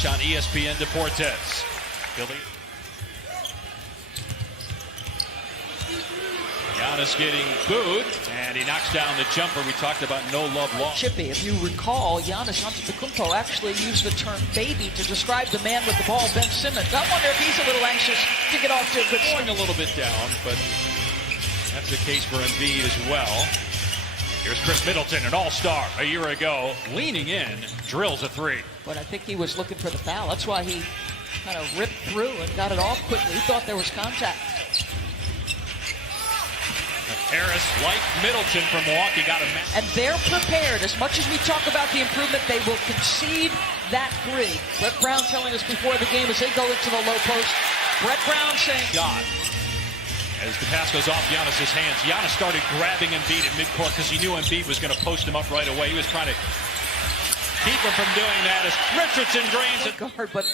Flash on ESPN Deportes. Giannis getting booed, and he knocks down the jumper. We talked about no love lost. Chippy, if you recall, Giannis Antetokounmpo actually used the term baby to describe the man with the ball, Ben Simmons. I wonder if he's a little anxious to get off to a good start. Going a little bit down, but that's the case for Embiid as well. Here's Chris Middleton, an all-star a year ago, leaning in, drills a three. But I think he was looking for the foul. That's why he kind of ripped through and got it off quickly. He thought there was contact. Harris, like Middleton from Milwaukee, got a match. And they're prepared. As much as we talk about the improvement, they will concede that three. Brett Brown telling us before the game as they go into the low post. Brett Brown saying, God. As the pass goes off Giannis' hands, Giannis started grabbing Embiid at midcourt because he knew Embiid was going to post him up right away. He was trying to keep him from doing that as Richardson drains it. Guard, but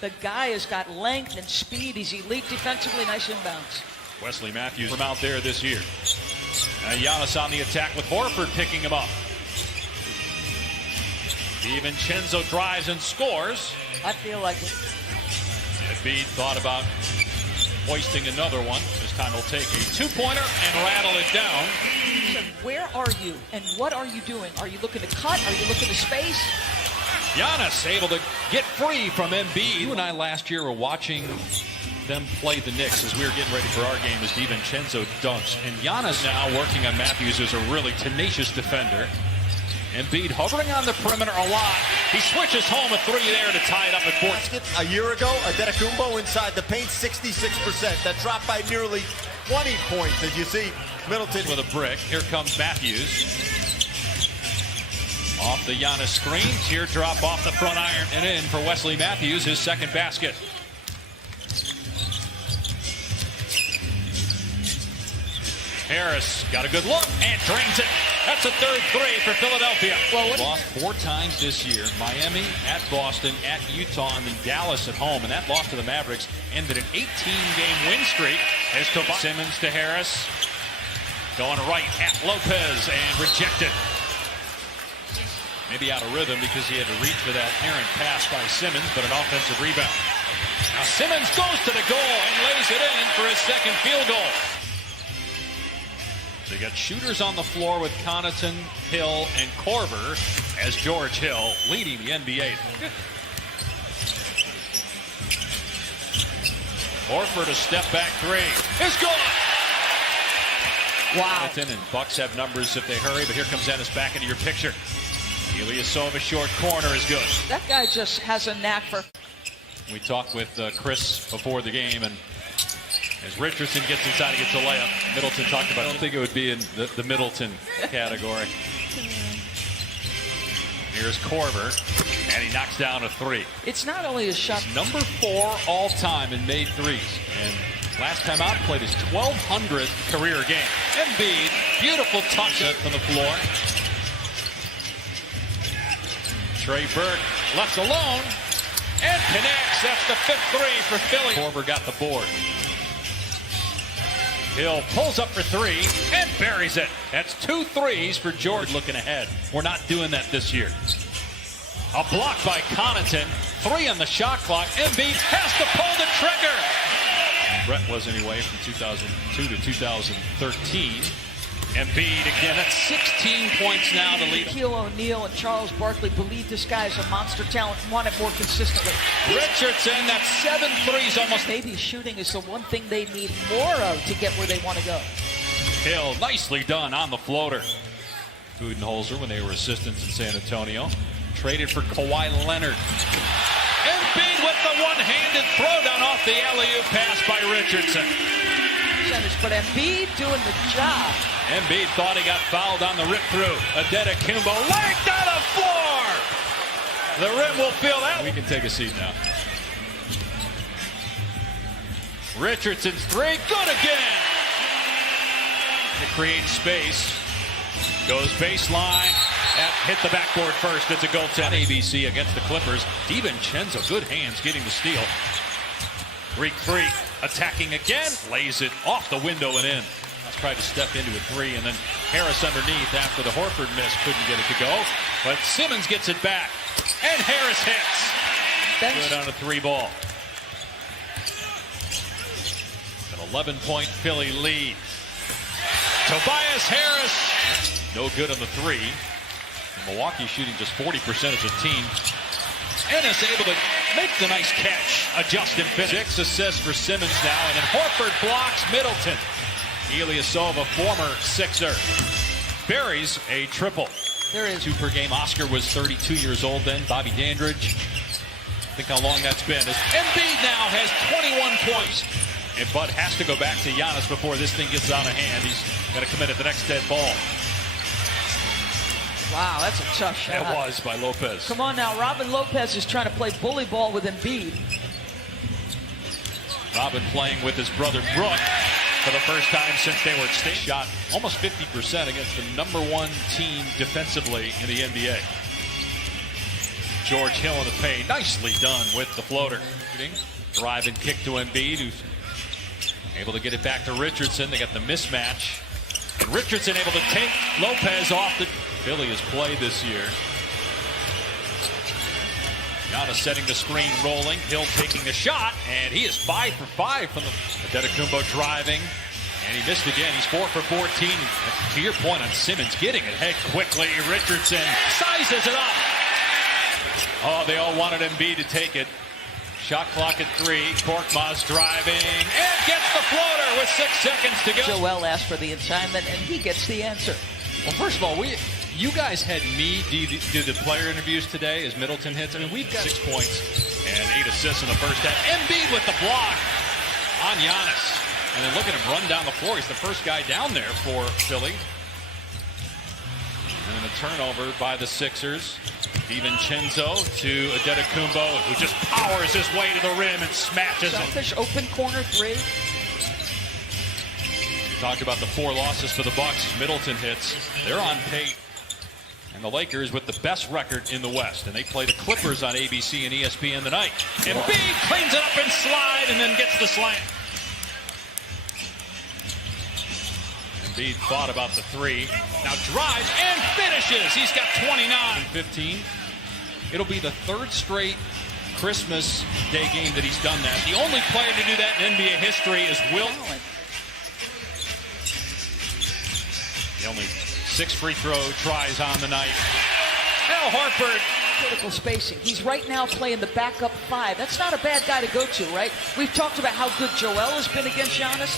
the guy has got length and speed. He's elite defensively. Nice inbounds. Wesley Matthews from out there this year. Giannis on the attack with Horford picking him up. DiVincenzo drives and scores. I feel like it. Embiid thought about hoisting another one. This time he'll take a two-pointer and rattle it down. Where are you and what are you doing? Are you looking to cut? Are you looking to space? Giannis able to get free from Embiid. You and I last year were watching them play the Knicks as we were getting ready for our game as DiVincenzo dunks. And Giannis now working on Matthews as a really tenacious defender. Embiid hovering on the perimeter a lot. He switches home a three there to tie it up at 14. A year ago, Antetokounmpo inside the paint, 66%. That dropped by nearly 20 points. As you see, Middleton with a brick. Here comes Matthews. Off the Giannis screen. Teardrop off the front iron and in for Wesley Matthews, his second basket. Harris got a good look and drains it. That's a third three for Philadelphia. Well, lost 4 times this year. Miami, at Boston, at Utah, and then Dallas at home. And that loss to the Mavericks ended an 18-game win streak. As Simmons to Harris. Going right at Lopez and rejected. Maybe out of rhythm because he had to reach for that errant pass by Simmons, but an offensive rebound. Now Simmons goes to the goal and lays it in for his second field goal. They got shooters on the floor with Connaughton, Hill, and Korver as George Hill leading the NBA. Horford a step back three. It's good! Wow. And Bucks have numbers if they hurry, but here comes Ennis back into your picture. Ilyasova short corner is good. That guy just has a knack for... We talked with Chris before the game, and as Richardson gets inside, he gets a layup. Middleton talked about it. I don't think it would be in the Middleton category. Here's Korver, and he knocks down a three. It's not only a shot. He's number 4 all-time in made threes. And last time out, played his 1,200th career game. Embiid, beautiful touch from the floor. Trey Burke left alone and connects. That's the 5th three for Philly. Korver got the board. Hill pulls up for 3 and buries it. That's 2 threes for George looking ahead. We're not doing that this year. A block by Connaughton. 3 on the shot clock. Embiid has to pull the trigger. Brett was anyway from 2002 to 2013. Embiid again. That's 16 points now to lead. Shaquille O'Neal and Charles Barkley believe this guy is a monster talent and want it more consistently. Richardson, that's 7 threes almost. Maybe shooting is the one thing they need more of to get where they want to go. Hill, nicely done on the floater. Budenholzer, when they were assistants in San Antonio, traded for Kawhi Leonard. Embiid with the one-handed throwdown off the alley-oop pass by Richardson. But Embiid doing the job. Embiid thought he got fouled on the rip-through. Antetokounmpo laid down the floor. The rim will feel that. We can take a seat now. Richardson's three, good again. To create space. Goes baseline. Hit the backboard first. It's a goaltend. ABC against the Clippers. DiVincenzo, good hands getting the steal. Greek three, attacking again, lays it off the window and in. Let's try to step into a 3, and then Harris underneath after the Horford miss, couldn't get it to go. But Simmons gets it back, and Harris hits. bench. Good on a 3 ball. An 11-point Philly lead. Tobias Harris, no good on the 3. Milwaukee shooting just 40% as a team. Ennis able to make the nice catch. A Justin finish. 6 assists for Simmons now, and then Horford blocks Middleton. Ilyasova, former Sixer, buries a triple. There is 2 per game. Oscar was 32 years old then. Bobby Dandridge. Think how long that's been. Embiid now has 21 points. And Bud has to go back to Giannis before this thing gets out of hand. He's got to commit at the next dead ball. Wow, that's a tough shot. That was by Lopez. Come on now, Robin Lopez is trying to play bully ball with Embiid. Robin playing with his brother Brook for the first time since they were extinct. Shot almost 50% against the #1 team defensively in the NBA. George Hill in the paint. Nicely done with the floater. Drive and kick to Embiid, who's able to get it back to Richardson. They got the mismatch. And Richardson able to take Lopez off the... Philly has played this year. Giannis setting the screen, rolling. Hill taking the shot, and he is 5 for 5 from the... Antetokounmpo driving, and he missed again. He's 4 for 14. And to your point on Simmons, getting it ahead quickly. Richardson sizes it up. Oh, they all wanted Embiid to take it. Shot clock at 3. Korkmaz driving and gets the floater with 6 seconds to go. Joel asked for the assignment, and he gets the answer. Well, first of all, you guys had me do the player interviews today as Middleton hits. I mean, we've got 6 points and 8 assists in the first half. Embiid with the block on Giannis. And then look at him run down the floor. He's the first guy down there for Philly. And then a turnover by the Sixers. DiVincenzo to Antetokounmpo, who just powers his way to the rim and smashes it. Selfish open corner 3. Talked about the 4 losses for the Bucks. Middleton hits. They're on pace. And the Lakers with the best record in the West. And they play the Clippers on ABC and ESPN tonight. Embiid cleans it up and slide and then gets the slam. Embiid thought about the 3. Now drives and finishes. He's got 29 and 15. It'll be the 3rd straight Christmas Day game that he's done that. The only player to do that in NBA history is Wilt. The only 6 free throw tries on the night. Al Horford. Critical spacing. He's right now playing the backup 5. That's not a bad guy to go to, right? We've talked about how good Joel has been against Giannis.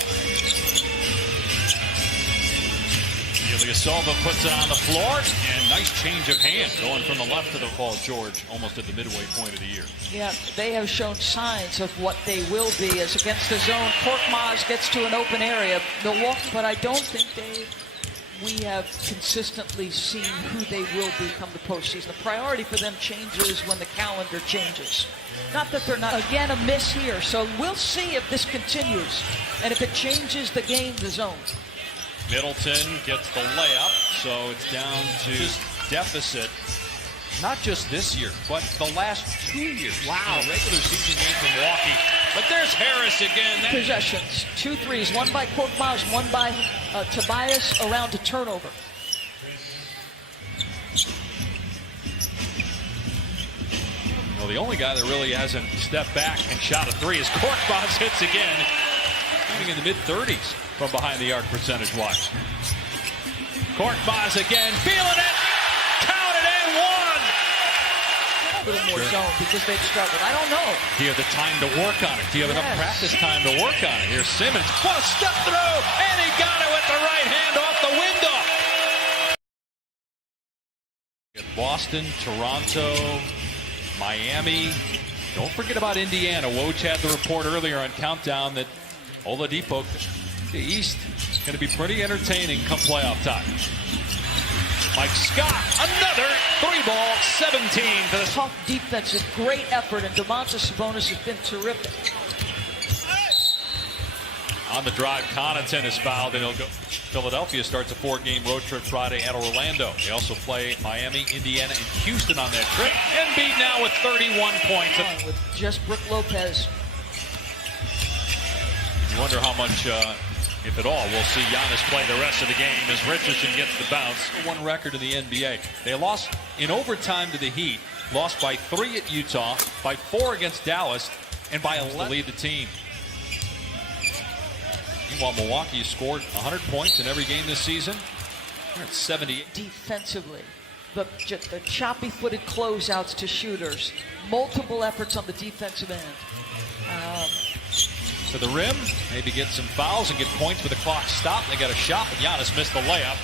Ilyasova puts it on the floor, and nice change of hand going from the left to the Paul George, almost at the midway point of the year. Yeah, they have shown signs of what they will be as against the zone. Korkmaz gets to an open area. Milwaukee, but I don't think we have consistently seen who they will be come the postseason. The priority for them changes when the calendar changes. Not that they're not, again, a miss here. So we'll see if this continues and if it changes the game, the zone. Middleton gets the layup, so it's down to just deficit. Not just this year, but the last 2 years. Wow. In a regular season game for Milwaukee. But there's Harris again. Possessions. 2 threes. One by Korkmaz, one by Tobias around a turnover. Well, the only guy that really hasn't stepped back and shot a 3 is Korkmaz hits again. Shooting in the mid-30s from behind the arc percentage-wise. Korkmaz again, feeling it. Count it and 1. A little more zone because they've struggled. I don't know. Do you have the time to work on it? Do you have enough practice time to work on it? Here's Simmons. What a step through, and he got it with the right hand off the window. Boston, Toronto, Miami. Don't forget about Indiana. Woj had the report earlier on Countdown that Oladipo, the East, is going to be pretty entertaining come playoff time. Mike Scott, another 3-ball, 17 for the tough defensive, great effort, and Domantas Sabonis has been terrific. On the drive, Connaughton is fouled, and he'll go. Philadelphia starts a 4-game road trip Friday at Orlando. They also play Miami, Indiana, and Houston on that trip. Embiid now with 31 points. With just Brook Lopez. You wonder how much, if at all, we'll see Giannis play the rest of the game as Richardson gets the bounce. 1 record in the NBA. They lost in overtime to the Heat. lost by 3 at Utah, by 4 against Dallas, and by 11 to lead the team. Meanwhile, Milwaukee has scored 100 points in every game this season. They're at 78. Defensively, the choppy-footed closeouts to shooters, multiple efforts on the defensive end. To the rim, maybe get some fouls and get points with the clock stopped. They got a shot, but Giannis missed the layup.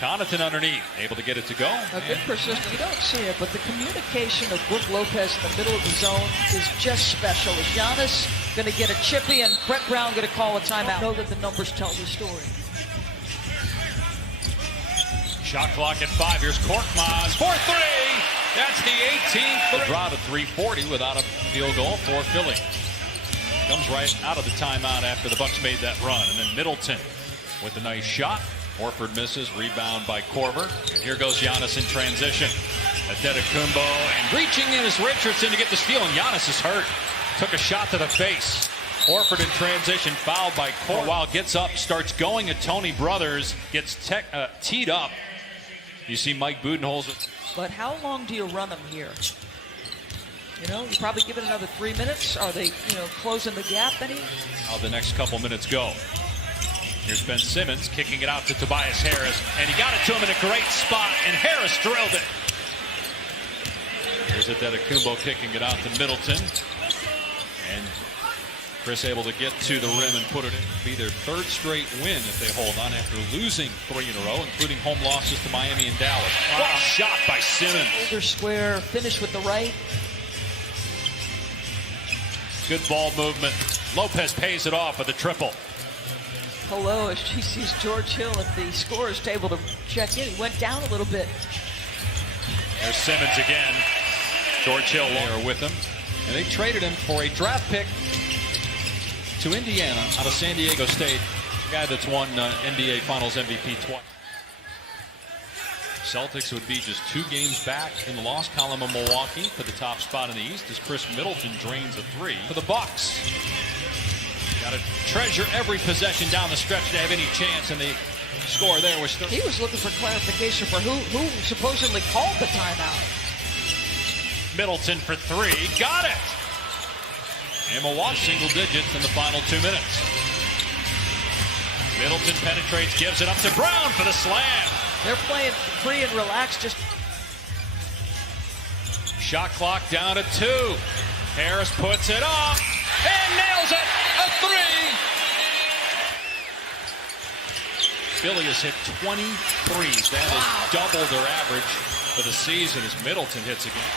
Connaughton underneath, able to get it to go. A good persistence. You don't see it, but the communication of Brook Lopez in the middle of the zone is just special. Is Giannis going to get a chippy and Brett Brown going to call a timeout? I know that the numbers tell the story. Shot clock at 5. Here's Korkmaz for 3. That's the 18th. The draw to 340 without a field goal for Philly. Comes right out of the timeout after the Bucks made that run. And then Middleton with a nice shot. Horford misses, rebound by Korver. And here goes Giannis in transition. Antetokounmpo and reaching in is Richardson to get the steal, and Giannis is hurt. Took a shot to the face. Horford in transition, fouled by Korver. While gets up, starts going at Tony Brothers, gets teed up. You see Mike Budenholzer. But how long do you run them here? You know, you probably give it another 3 minutes. Are they, closing the gap any? How the next couple minutes go. Here's Ben Simmons kicking it out to Tobias Harris, and he got it to him in a great spot, and Harris drilled it. Here's Antetokounmpo kicking it out to Middleton, and Chris able to get to the rim and put it in. Be their 3rd straight win if they hold on after losing 3 in a row, including home losses to Miami and Dallas. Wow. What a shot by Simmons. Shoulder square, finish with the right. Good ball movement. Lopez pays it off with a triple. Hello, as she sees George Hill at the scorer's table to check in. He went down a little bit. There's Simmons again. George Hill there with him. And they traded him for a draft pick to Indiana out of San Diego State. A guy that's won NBA Finals MVP twice. Celtics would be just 2 games back in the loss column of Milwaukee for the top spot in the East as Chris Middleton drains a 3 for the Bucks. Got to treasure every possession down the stretch to have any chance, and the score there was... He was looking for clarification for who supposedly called the timeout. Middleton for 3. Got it! And Milwaukee single digits in the final 2 minutes. Middleton penetrates, gives it up to Brown for the slam. They're playing free and relaxed. Just shot clock down to 2. Harris puts it up and nails it. A 3. Philly has hit 23. That is double their average for the season as Middleton hits again.